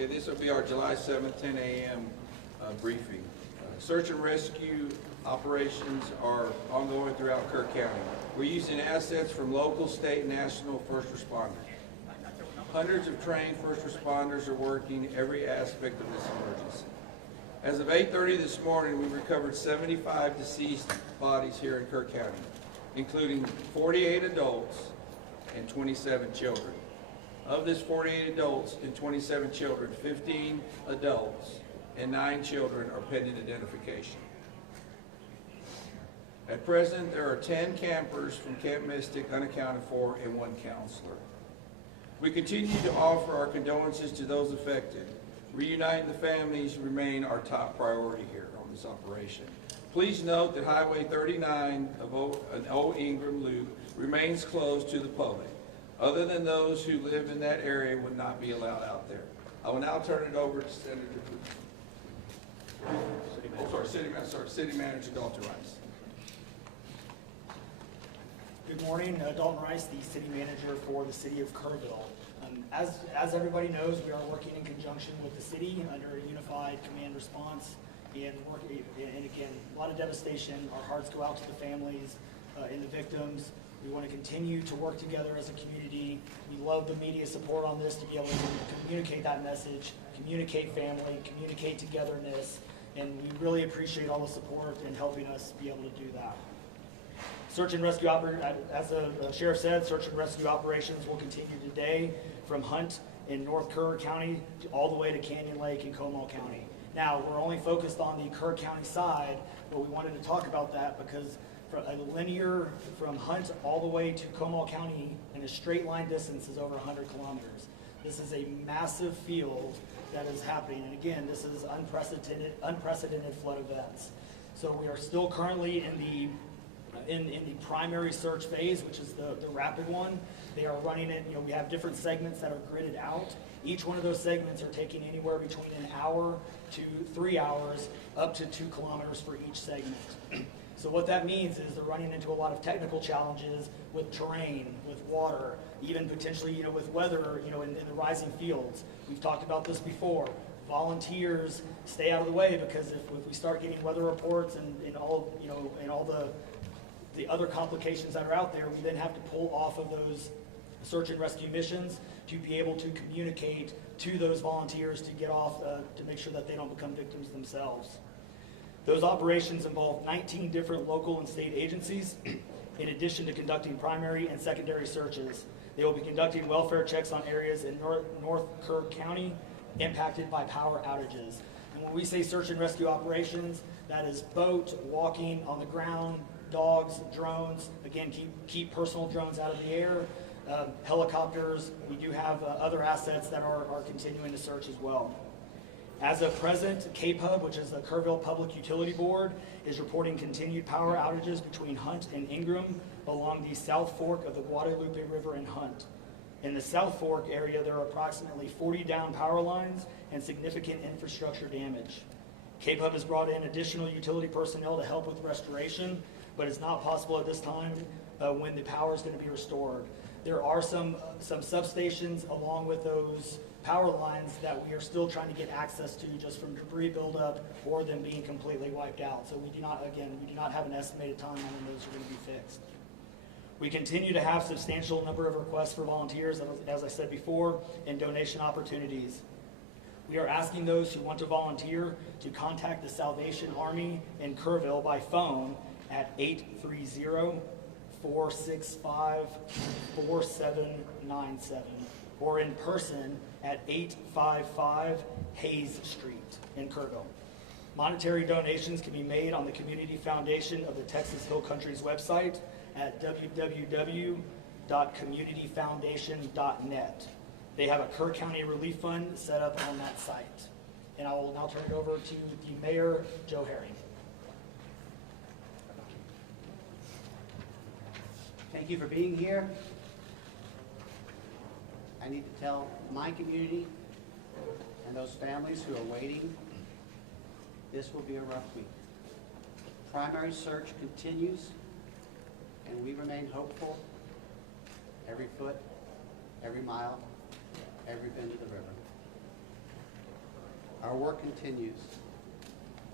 Okay, this will be our July 7th, 10 a.m. Briefing. Search and rescue operations are ongoing throughout Kerr County. We're using assets from local, state, and national first responders. Hundreds of trained first responders are working every aspect of this emergency. As of 8:30 this morning, we recovered 75 deceased bodies here in Kerr County, including 48 adults and 27 children. Of this 48 adults and 27 children, 15 adults and 9 children are pending identification. At present, there are 10 campers from Camp Mystic unaccounted for and 1 counselor. We continue to offer our condolences to those affected. Reuniting the families remain our top priority here on this operation. Please note that Highway 39 of an Old Ingram Loop remains closed to the public. Other than those who live in that area would not be allowed out there. I will now turn it over to City Manager Dalton Rice. Good morning, Dalton Rice, the City Manager for the City of Kerrville. As everybody knows, we are working in conjunction with the city under a unified command response, and again, a lot of devastation. Our hearts go out to the families and the victims. We want to continue to work together as a community. We love the media support on this to be able to communicate that message, communicate family, communicate togetherness, and we really appreciate all the support in helping us be able to do that. Search and rescue as the sheriff said, search and rescue operations will continue today from Hunt in North Kerr County all the way to Canyon Lake in Comal County. Now, we're only focused on the Kerr County side, but we wanted to talk about that because a linear from Hunt all the way to Comal County in a straight line distance is over 100 kilometers. This is a massive field that is happening, and again, this is unprecedented flood events. So we are still currently in the primary search phase, which is the rapid one. They are running it, we have different segments that are gridded out. Each one of those segments are taking anywhere between an hour to 3 hours, up to 2 kilometers for each segment. So what that means is they're running into a lot of technical challenges with terrain, with water, even potentially, with weather, in the rising fields. We've talked about this before. Volunteers stay out of the way because if we start getting weather reports and all, and all the other complications that are out there, we then have to pull off of those search and rescue missions to be able to communicate to those volunteers to get off, to make sure that they don't become victims themselves. Those operations involve 19 different local and state agencies, in addition to conducting primary and secondary searches. They will be conducting welfare checks on areas in North Kerr County impacted by power outages. And when we say search and rescue operations, that is boat, walking, on the ground, dogs, drones. Again, keep personal drones out of the air. Helicopters. We do have other assets that are continuing to search as well. As of present, KPUB, which is the Kerrville Public Utility Board, is reporting continued power outages between Hunt and Ingram along the South Fork of the Guadalupe River in Hunt. In the South Fork area, there are approximately 40 down power lines and significant infrastructure damage. KPUB has brought in additional utility personnel to help with restoration, but it's not possible at this time when the power is going to be restored. There are some substations along with those power lines that we are still trying to get access to just from debris buildup or them being completely wiped out. So we do not have an estimated timeline when those are going to be fixed. We continue to have substantial number of requests for volunteers, as I said before, and donation opportunities. We are asking those who want to volunteer to contact the Salvation Army in Kerrville by phone at 830-465-4797 or in person at 855 Hayes Street in Kerrville. Monetary donations can be made on the Community Foundation of the Texas Hill Country's website at www.communityfoundation.net. They have a Kerr County Relief Fund set up on that site. And I will now turn it over to the Mayor, Joe Herring. Thank you for being here. I need to tell my community and those families who are waiting, this will be a rough week. Primary search continues, and we remain hopeful every foot, every mile, every bend of the river. Our work continues.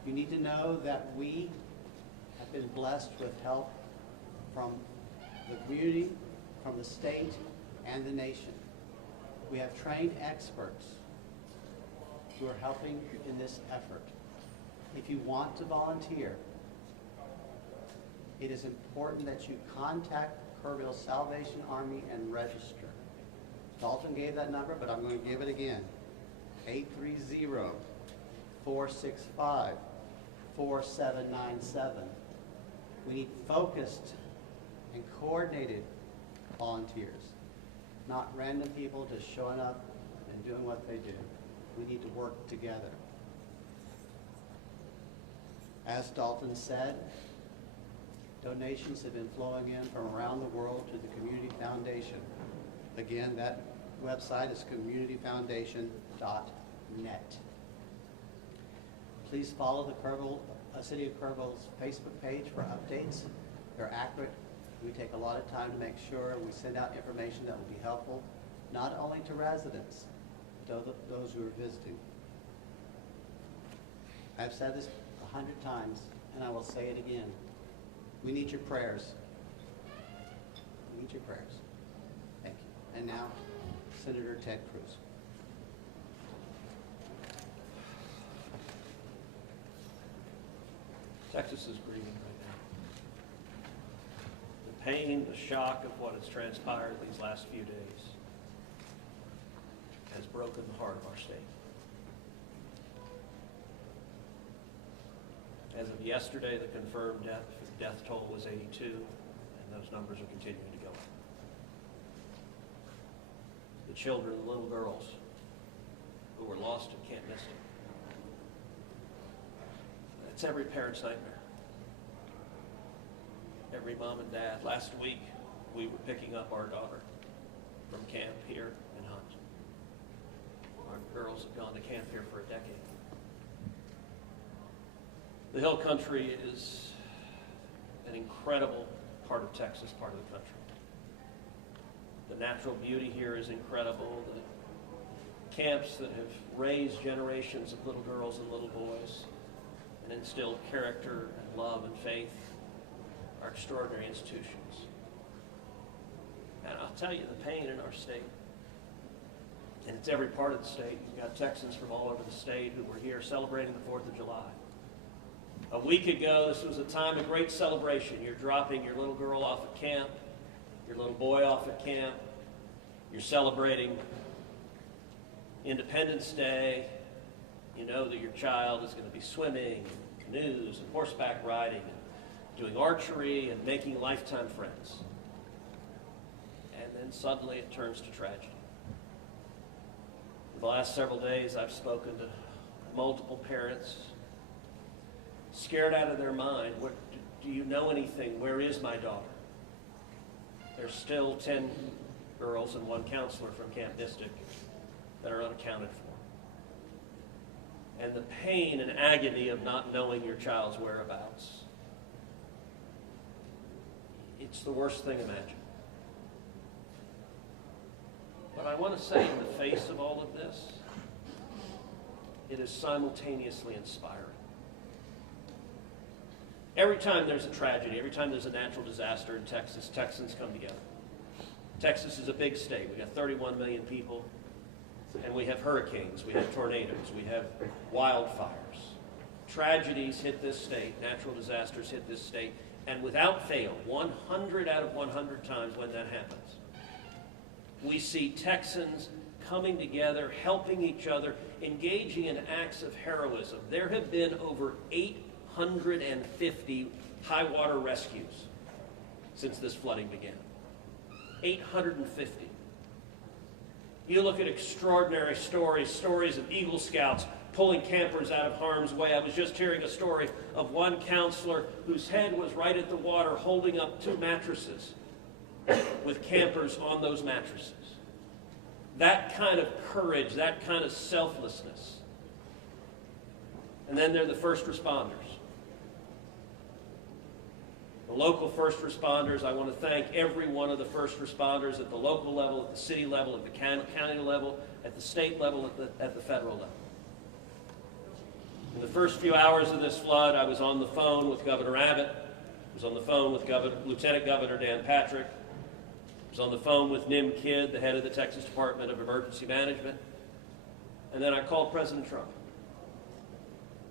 You need to know that we have been blessed with help from the community, from the state, and the nation. We have trained experts who are helping in this effort. If you want to volunteer, it is important that you contact Kerrville Salvation Army and register. Dalton gave that number, but I'm going to give it again. 830-465-4797. We need focused and coordinated volunteers, not random people just showing up and doing what they do. We need to work together. As Dalton said, donations have been flowing in from around the world to the Community Foundation. Again, that website is communityfoundation.net. Please follow the City of Kerrville's Facebook page for updates. They're accurate. We take a lot of time to make sure we send out information that will be helpful, not only to residents, but those who are visiting. I've said this 100 times, and I will say it again. We need your prayers. We need your prayers. Thank you. And now, Senator Ted Cruz. Texas is grieving right now. The pain, the shock of what has transpired these last few days has broken the heart of our state. As of yesterday, the confirmed death toll was 82, and those numbers are continuing to go up. The children, the little girls who were lost at Camp Mystic. It's every parent's nightmare. Every mom and dad. Last week, we were picking up our daughter from camp here in Hunt. Our girls have gone to camp here for a decade. The Hill Country is an incredible part of Texas, part of the country. The natural beauty here is incredible. The camps that have raised generations of little girls and little boys and instilled character and love and faith are extraordinary institutions. And I'll tell you, the pain in our state, and it's every part of the state. You've got Texans from all over the state who were here celebrating the 4th of July. A week ago, this was a time of great celebration. You're dropping your little girl off at camp, your little boy off at camp. You're celebrating Independence Day. You know that your child is going to be swimming, canoes, and horseback riding, and doing archery, and making lifetime friends. And then suddenly it turns to tragedy. For the last several days, I've spoken to multiple parents, scared out of their mind. Do you know anything? Where is my daughter? There's still 10 girls and 1 counselor from Camp Mystic that are unaccounted for. And the pain and agony of not knowing your child's whereabouts. It's the worst thing imagined. But I want to say, in the face of all of this, it is simultaneously inspiring. Every time there's a tragedy, every time there's a natural disaster in Texas, Texans come together. Texas is a big state. We've got 31 million people, and we have hurricanes, we have tornadoes, we have wildfires. Tragedies hit this state, natural disasters hit this state, and without fail, 100 out of 100 times when that happens, we see Texans coming together, helping each other, engaging in acts of heroism. There have been over 850 high water rescues since this flooding began. 850. You look at extraordinary stories of Eagle Scouts pulling campers out of harm's way. I was just hearing a story of one counselor whose head was right at the water holding up 2 mattresses with campers on those mattresses. That kind of courage, that kind of selflessness. And then they're the first responders. The local first responders, I want to thank every one of the first responders at the local level, at the city level, at the county level, at the state level, at the federal level. In the first few hours of this flood, I was on the phone with Governor Abbott. I was on the phone with Lieutenant Governor Dan Patrick. I was on the phone with Nim Kidd, the head of the Texas Department of Emergency Management. And then I called President Trump.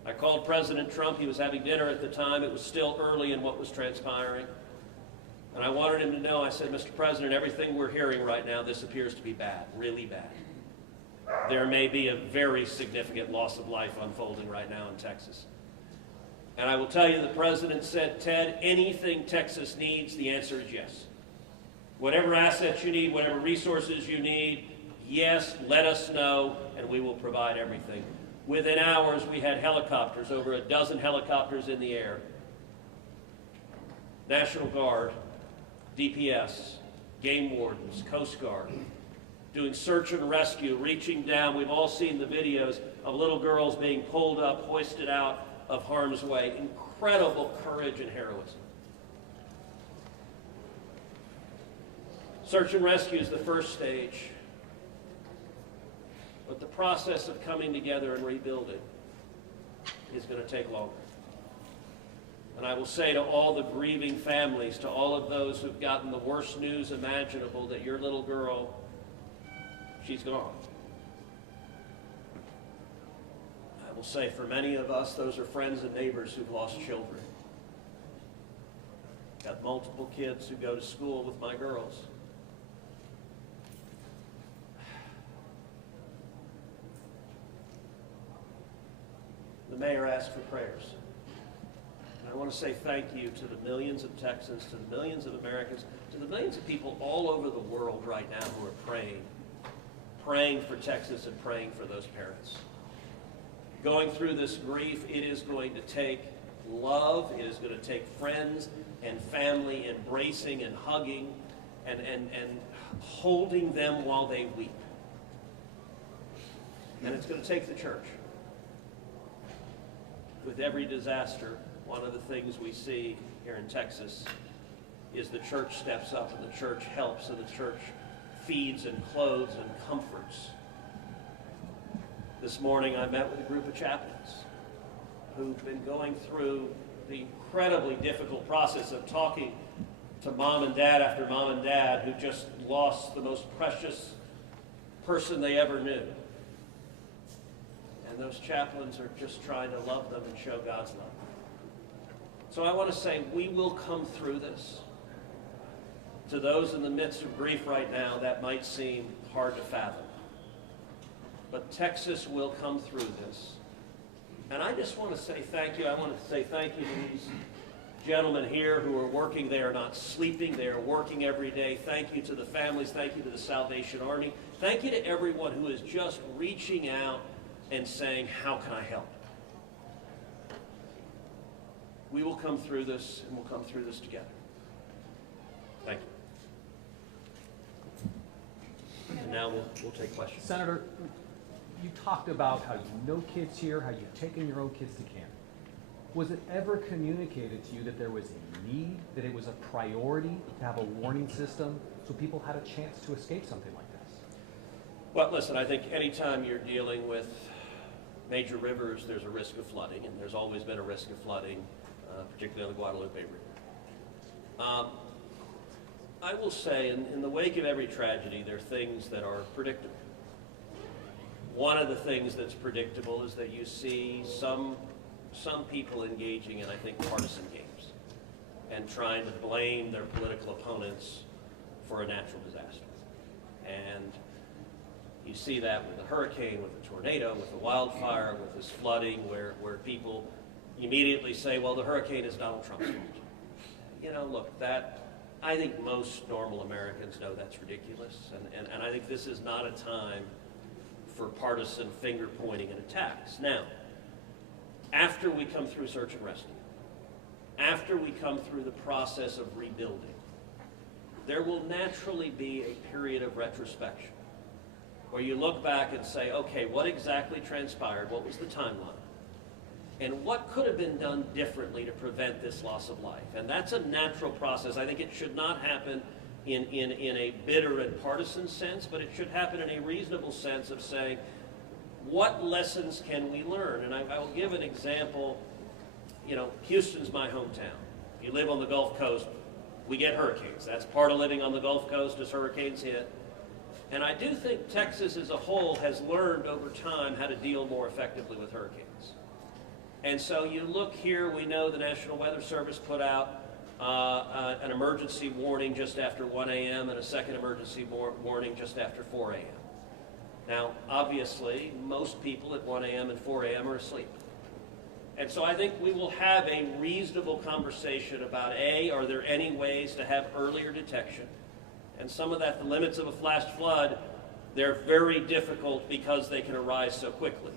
I called President Trump. He was having dinner at the time. It was still early in what was transpiring. And I wanted him to know, I said, Mr. President, everything we're hearing right now, this appears to be bad, really bad. There may be a very significant loss of life unfolding right now in Texas. And I will tell you, the President said, Ted, anything Texas needs, the answer is yes. Whatever assets you need, whatever resources you need, yes, let us know, and we will provide everything. Within hours, we had helicopters, over a dozen helicopters in the air. National Guard, DPS, game wardens, Coast Guard, doing search and rescue, reaching down. We've all seen the videos of little girls being pulled up, hoisted out of harm's way. Incredible courage and heroism. Search and rescue is the first stage. But the process of coming together and rebuilding is going to take longer. And I will say to all the grieving families, to all of those who've gotten the worst news imaginable, that your little girl, she's gone. I will say for many of us, those are friends and neighbors who've lost children. Got multiple kids who go to school with my girls. The mayor asked for prayers. And I want to say thank you to the millions of Texans, to the millions of Americans, to the millions of people all over the world right now who are praying for Texas and praying for those parents. Going through this grief, it is going to take love, it is going to take friends and family embracing and hugging and holding them while they weep. And it's going to take the church. With every disaster, one of the things we see here in Texas is the church steps up and the church helps and the church feeds and clothes and comforts. This morning I met with a group of chaplains who've been going through the incredibly difficult process of talking to mom and dad after mom and dad who just lost the most precious person they ever knew. And those chaplains are just trying to love them and show God's love. So I want to say we will come through this. To those in the midst of grief right now, that might seem hard to fathom. But Texas will come through this. And I just want to say thank you. I want to say thank you to these gentlemen here who are working. They are not sleeping. They are working every day. Thank you to the families. Thank you to the Salvation Army. Thank you to everyone who is just reaching out and saying, how can I help? We will come through this, and we'll come through this together. Thank you. And now we'll take questions. Senator, you talked about how you know kids here, how you've taken your own kids to camp. Was it ever communicated to you that there was a need, that it was a priority to have a warning system so people had a chance to escape something like this? Well, listen, I think anytime you're dealing with major rivers, there's a risk of flooding, and there's always been a risk of flooding, particularly on the Guadalupe River. I will say, in the wake of every tragedy, there are things that are predictable. One of the things that's predictable is that you see some people engaging in, I think, partisan games and trying to blame their political opponents for a natural disaster. And you see that with the hurricane, with the tornado, with the wildfire, with this flooding, where people immediately say, well, the hurricane is Donald Trump's fault. You know, look, I think most normal Americans know that's ridiculous, and I think this is not a time for partisan finger pointing and attacks. Now, after we come through search and rescue, after we come through the process of rebuilding, there will naturally be a period of retrospection where you look back and say, okay, what exactly transpired? What was the timeline? And what could have been done differently to prevent this loss of life? And that's a natural process. I think it should not happen in a bitter and partisan sense, but it should happen in a reasonable sense of saying, what lessons can we learn? And I will give an example. You know, Houston's my hometown. If you live on the Gulf Coast, we get hurricanes. That's part of living on the Gulf Coast as hurricanes hit. And I do think Texas as a whole has learned over time how to deal more effectively with hurricanes. And so you look here, we know the National Weather Service put out an emergency warning just after 1 a.m. and a second emergency warning just after 4 a.m. Now, obviously, most people at 1 a.m. and 4 a.m. are asleep. And so I think we will have a reasonable conversation about, A, are there any ways to have earlier detection? And some of that, the limits of a flash flood, they're very difficult because they can arise so quickly.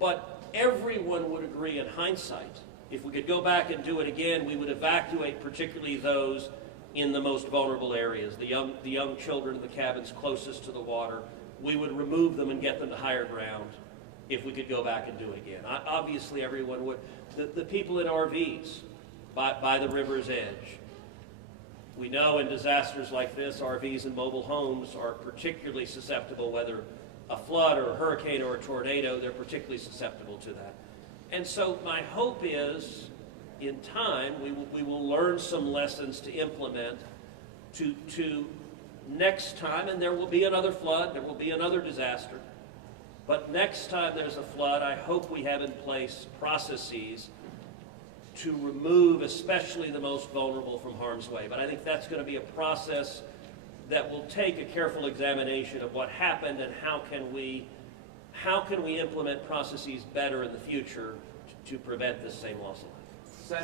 But everyone would agree in hindsight, if we could go back and do it again, we would evacuate particularly those in the most vulnerable areas, the young children in the cabins closest to the water. We would remove them and get them to higher ground if we could go back and do it again. Obviously, everyone would. The people in RVs by the river's edge. We know in disasters like this, RVs and mobile homes are particularly susceptible, whether a flood or a hurricane or a tornado, they're particularly susceptible to that. And so my hope is, in time, we will learn some lessons to implement to next time, and there will be another flood, there will be another disaster. But next time there's a flood, I hope we have in place processes to remove especially the most vulnerable from harm's way. But I think that's going to be a process that will take a careful examination of what happened and how can we implement processes better in the future to prevent this same loss of life.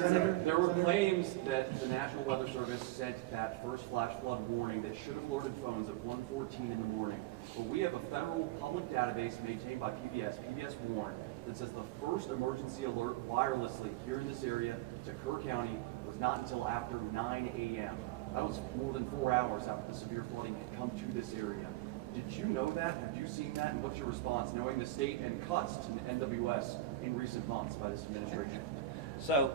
Senator, there were claims that the National Weather Service sent that first flash flood warning that should have alerted phones at 1:14 in the morning. But we have a federal public database maintained by PBS Warn, that says the first emergency alert wirelessly here in this area to Kerr County was not until after 9 a.m. That was more than 4 hours after the severe flooding had come to this area. Did you know that? Have you seen that? And what's your response, knowing the state and cuts to NWS in recent months by this administration? So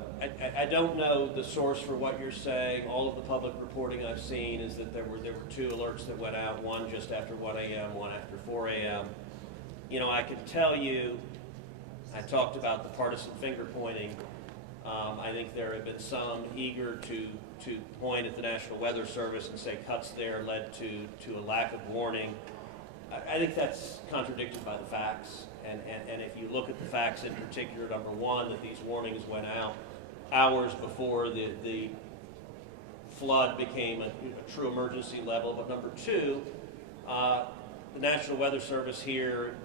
I don't know the source for what you're saying. All of the public reporting I've seen is that there were two alerts that went out, one just after 1 a.m., one after 4 a.m. You know, I can tell you, I talked about the partisan finger pointing. I think there have been some eager to point at the National Weather Service and say cuts there led to a lack of warning. I think that's contradicted by the facts. And if you look at the facts in particular, number one, that these warnings went out hours before the flood became a true emergency level. But number two, the National Weather Service here,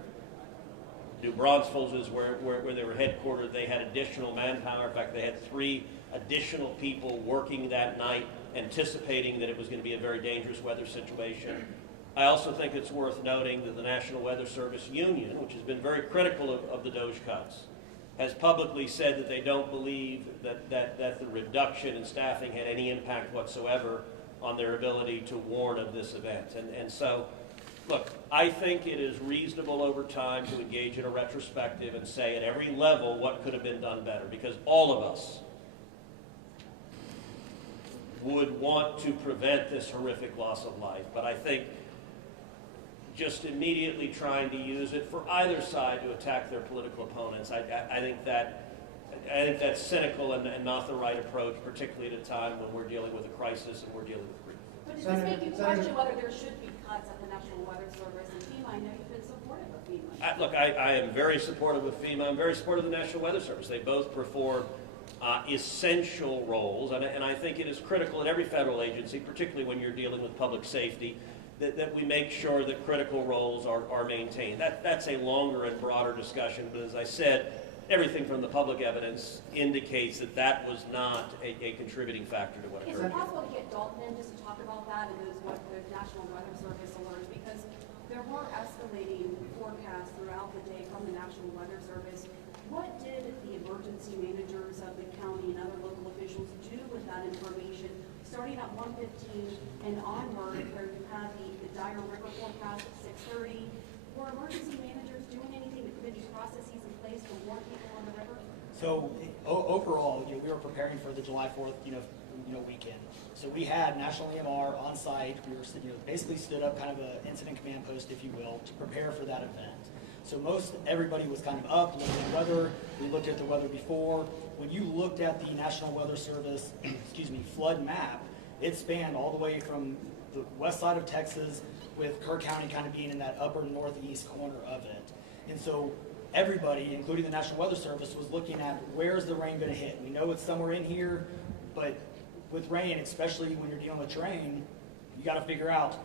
New Braunfels is where they were headquartered. They had additional manpower. In fact, they had 3 additional people working that night, anticipating that it was going to be a very dangerous weather situation. I also think it's worth noting that the National Weather Service Union, which has been very critical of the DOGE cuts, has publicly said that they don't believe that the reduction in staffing had any impact whatsoever on their ability to warn of this event. And so, look, I think it is reasonable over time to engage in a retrospective and say at every level what could have been done better, because all of us would want to prevent this horrific loss of life. But I think just immediately trying to use it for either side to attack their political opponents, I think that's cynical and not the right approach, particularly at a time when we're dealing with a crisis and we're dealing with grief. But does this make you question whether there should be cuts at the National Weather Service and FEMA? I know you've been supportive of FEMA. Look, I am very supportive of FEMA. I'm very supportive of the National Weather Service. They both perform essential roles, and I think it is critical in every federal agency, particularly when you're dealing with public safety, that we make sure that critical roles are maintained. That's a longer and broader discussion, but as I said, everything from the public evidence indicates that was not a contributing factor to what Is occurred. it possible to get Dalton in just to talk about that and what the National Weather Service alerts? Because there were escalating forecasts throughout the day from the National Weather Service. What did the emergency managers of the county and other local officials do with that information? Starting at 1:15 and onward, where you had the dire river forecast at 6:30, were emergency managers doing anything to put these processes in place to warn people on the river? So overall, we were preparing for the July 4th, weekend. So we had National EMR on site. We were, basically stood up kind of an incident command post, if you will, to prepare for that event. So most everybody was kind of up, looking at weather. We looked at the weather before. When you looked at the National Weather Service, flood map, it spanned all the way from the west side of Texas, with Kerr County kind of being in that upper northeast corner of it. And so everybody, including the National Weather Service, was looking at where's the rain going to hit. We know it's somewhere in here, but with rain, especially when you're dealing with terrain, you got to figure out.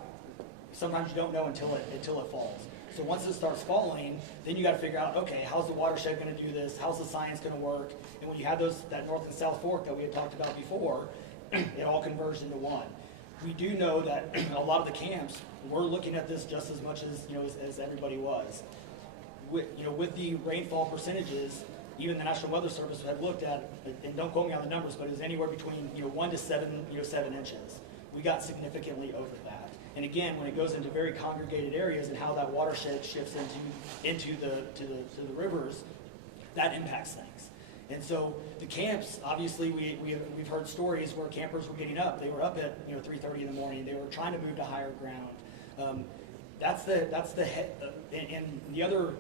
Sometimes you don't know until it falls. So once it starts falling, then you got to figure out, okay, how's the watershed going to do this? How's the science going to work? And when you have that north and south fork that we had talked about before, it all converged into one. We do know that a lot of the camps were looking at this just as much as everybody was. With the rainfall percentages, even the National Weather Service had looked at, and don't quote me on the numbers, but it was anywhere between 1 to 7 inches. We got significantly over that. And again, when it goes into very congregated areas and how that watershed shifts into the rivers, that impacts things. And so the camps, obviously, we've heard stories where campers were getting up. They were up at 3:30 in the morning. They were trying to move to higher ground. That's the head. And the other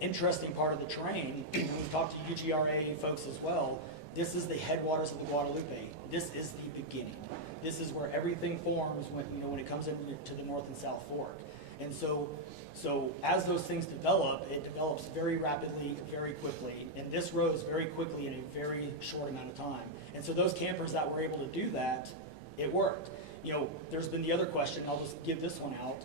interesting part of the terrain, when we've talked to UGRA folks as well, this is the headwaters of the Guadalupe. This is the beginning. This is where everything forms when it comes into the North and South Fork. And so as those things develop, it develops very rapidly, very quickly, and this rose very quickly in a very short amount of time. And so those campers that were able to do that, it worked. There's been the other question, I'll just give this one out.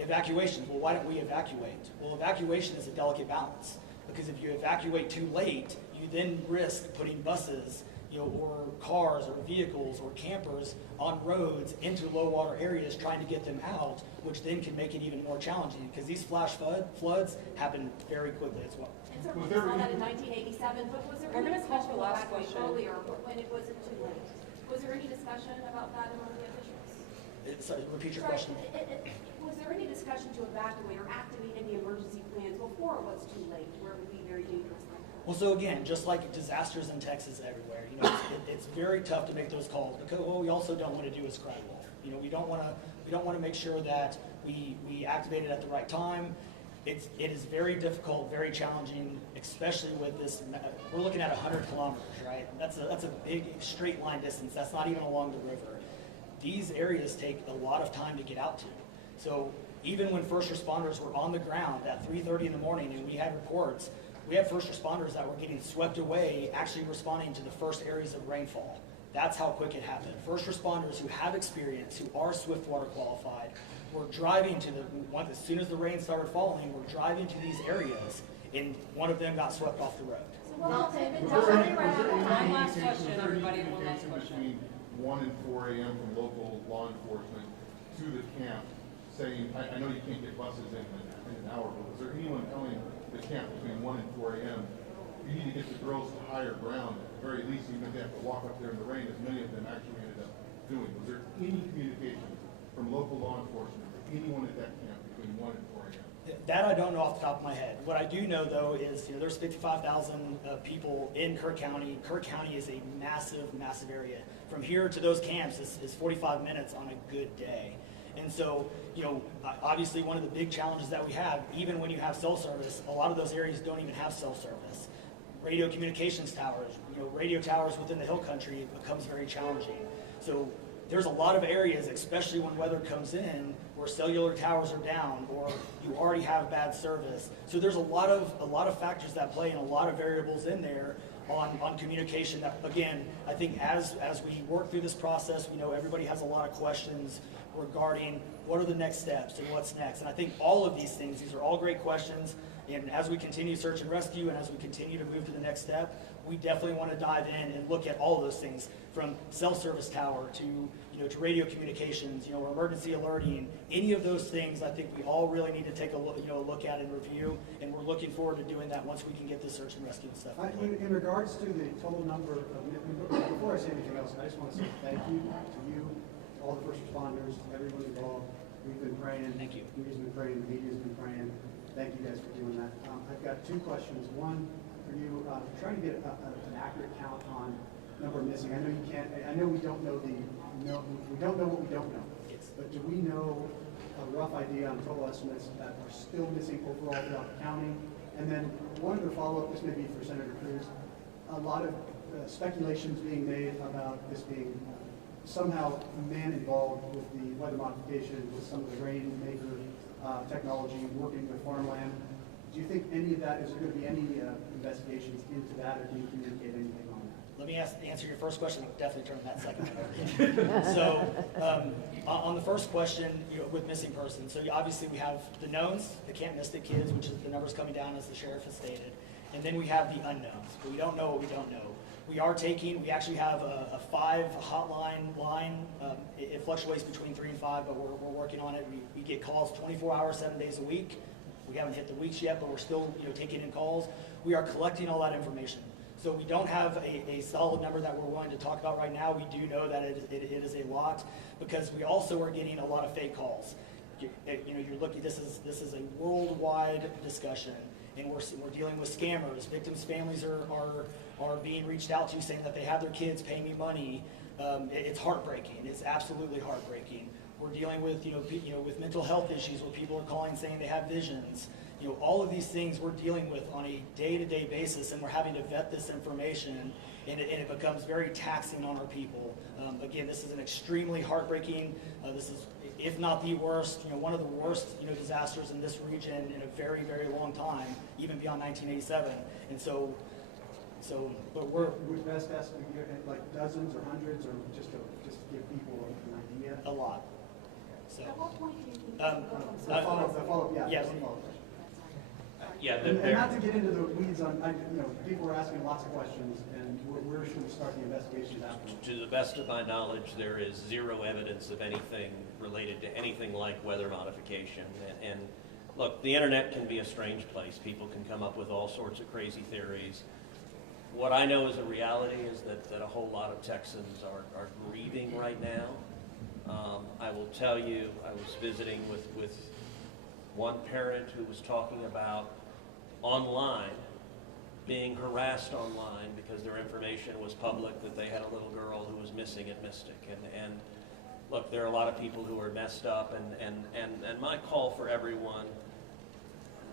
Evacuation. Well, why don't we evacuate? Well, evacuation is a delicate balance, because if you evacuate too late, you then risk putting buses, or cars or vehicles or campers on roads into low water areas trying to get them out, which then can make it even more challenging, because these flash floods happen very quickly as well. And certainly we saw that in 1987, but was there any discussion to evacuate earlier when it wasn't too late? Was there any discussion about that among the officials? Sorry, repeat your Sorry, question. Was there any discussion to evacuate or activate any emergency plans before it was too late, where it would be very dangerous? Well, so again, just like disasters in Texas everywhere, it's very tough to make those calls, because what we also don't want to do is cry wolf. We don't want to make sure that we activate it at the right time. It is very difficult, very challenging, especially with this. We're looking at 100 kilometers, right? That's a big straight line distance. That's not even along the river. These areas take a lot of time to get out to. So even when first responders were on the ground at 3:30 in the morning, and we had reports. We had first responders that were getting swept away, actually responding to the first areas of rainfall. That's how quick it happened. First responders who have experience, who are Swiftwater qualified, were driving as soon as the rain started falling, were driving to these areas, and one of them got swept off the road. So Well, one last question, everybody, one last question. Between 1 and 4 a.m. from local law enforcement to the camp saying, I know you can't get buses in an hour, but was there anyone telling the camp between 1 and 4 a.m. you need to get the girls to higher ground, at the very least, even if they have to walk up there in the rain, as many of them actually ended up doing? Was there any communication from local law enforcement or anyone at that camp between 1 and 4 a.m.? That I don't know off the top of my head. What I do know, though, is there's 55,000 people in Kerr County. Kerr County is a massive, massive area. From here to those camps is 45 minutes on a good day. And so, obviously one of the big challenges that we have, even when you have cell service, a lot of those areas don't even have cell service. Radio communications towers, radio towers within the hill country, it becomes very challenging. So there's a lot of areas, especially when weather comes in, where cellular towers are down or you already have bad service. So there's a lot of factors that play and a lot of variables in there on communication that, again, I think as we work through this process, we know everybody has a lot of questions regarding what are the next steps and what's next. And I think all of these things, these are all great questions. And as we continue search and rescue and as we continue to move to the next step, we definitely want to dive in and look at all of those things, from cell service tower to radio communications, or emergency alerting. Any of those things, I think we all really need to take a look at and review. And we're looking forward to doing that once we can get this search and rescue and stuff. In regards to the total number of, before I say anything else, I just want to say thank you to you, all the first responders, everyone involved. We've been praying. Thank you. We've been praying. The media's been praying. Thank you guys for doing that. I've got two questions. One for you, trying to get an accurate count on number of missing. I know you can't. I know we don't know we don't know what we don't know. Yes. But do we know a rough idea on total estimates that are still missing overall throughout the county? And then one other follow-up, this may be for Senator Cruz. A lot of speculations being made about this being somehow man involved with the weather modification, with some of the rainmaker technology, working with farmland. Do you think any of that, is there going to be any investigations into that, or can you communicate anything on that? Let me answer your first question. I'll definitely turn that second one over to you. So, on the first question, with missing persons, so obviously we have the knowns, the Camp Mystic kids, which is the numbers coming down as the sheriff has stated, and then we have the unknowns. But we don't know what we don't know. We actually have a 5 hotline line. It fluctuates between 3 and 5, but we're working on it. We get calls 24 hours, 7 days a week. We haven't hit the weeks yet, but we're still taking in calls. We are collecting all that information. So we don't have a solid number that we're willing to talk about right now. We do know that it is a lot, because we also are getting a lot of fake calls. You're looking. This is a worldwide discussion, and we're dealing with scammers. Victims' families are being reached out to, saying that they have their kids pay me money. It's heartbreaking. It's absolutely heartbreaking. We're dealing with with mental health issues, where people are calling saying they have visions. All of these things we're dealing with on a day-to-day basis, and we're having to vet this information, and it becomes very taxing on our people. Again, this is an extremely heartbreaking, this is, if not the worst, one of the worst, disasters in this region in a very, very long time, even beyond 1987. And so, but we're Would best estimate like dozens or hundreds, or just to give people an idea? a lot. So, At what point do you think? The follow-up, yeah. Yes. the follow-up question. Yeah, And not to get into the weeds on, people are asking lots of questions, and where should we start the investigations after? to the best of my knowledge, there is zero evidence of anything related to anything like weather modification. And look, the internet can be a strange place. People can come up with all sorts of crazy theories. What I know is a reality is that a whole lot of Texans are grieving right now. I will tell you, I was visiting with one parent who was talking about online, being harassed online because their information was public, that they had a little girl who was missing at Mystic. And look, there are a lot of people who are messed up, and my call for everyone,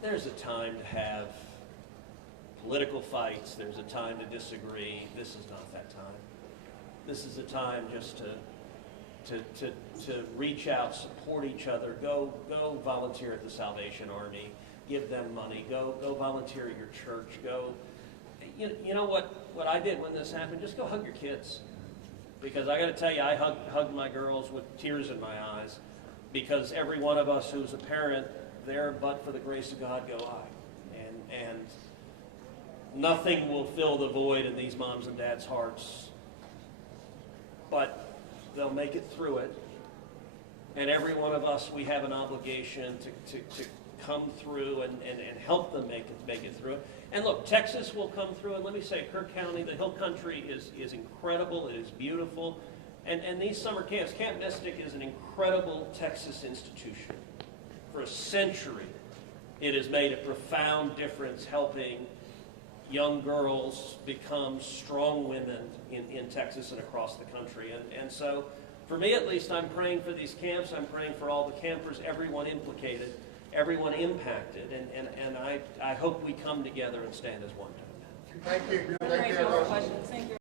there's a time to have political fights, there's a time to disagree. This is not that time. This is a time just to reach out, support each other, go volunteer at the Salvation Army, give them money, go volunteer at your church, go. You know what I did when this happened? Just go hug your kids. Because I got to tell you, I hugged my girls with tears in my eyes, because every one of us who's a parent, there but for the grace of God go I. And nothing will fill the void in these moms and dads' hearts, but they'll make it through it. And every one of us, we have an obligation to come through and help them make it through it. And look, Texas will come through, and let me say, Kerr County, the Hill Country is incredible, it is beautiful. And these summer camps, Camp Mystic is an incredible Texas institution. For a century, it has made a profound difference helping young girls become strong women in Texas and across the country. And so, for me at least, I'm praying for these camps. I'm praying for all the campers, everyone implicated, everyone impacted. And I hope we come together and stand as one. Thank you. Great, no more questions. Thank you.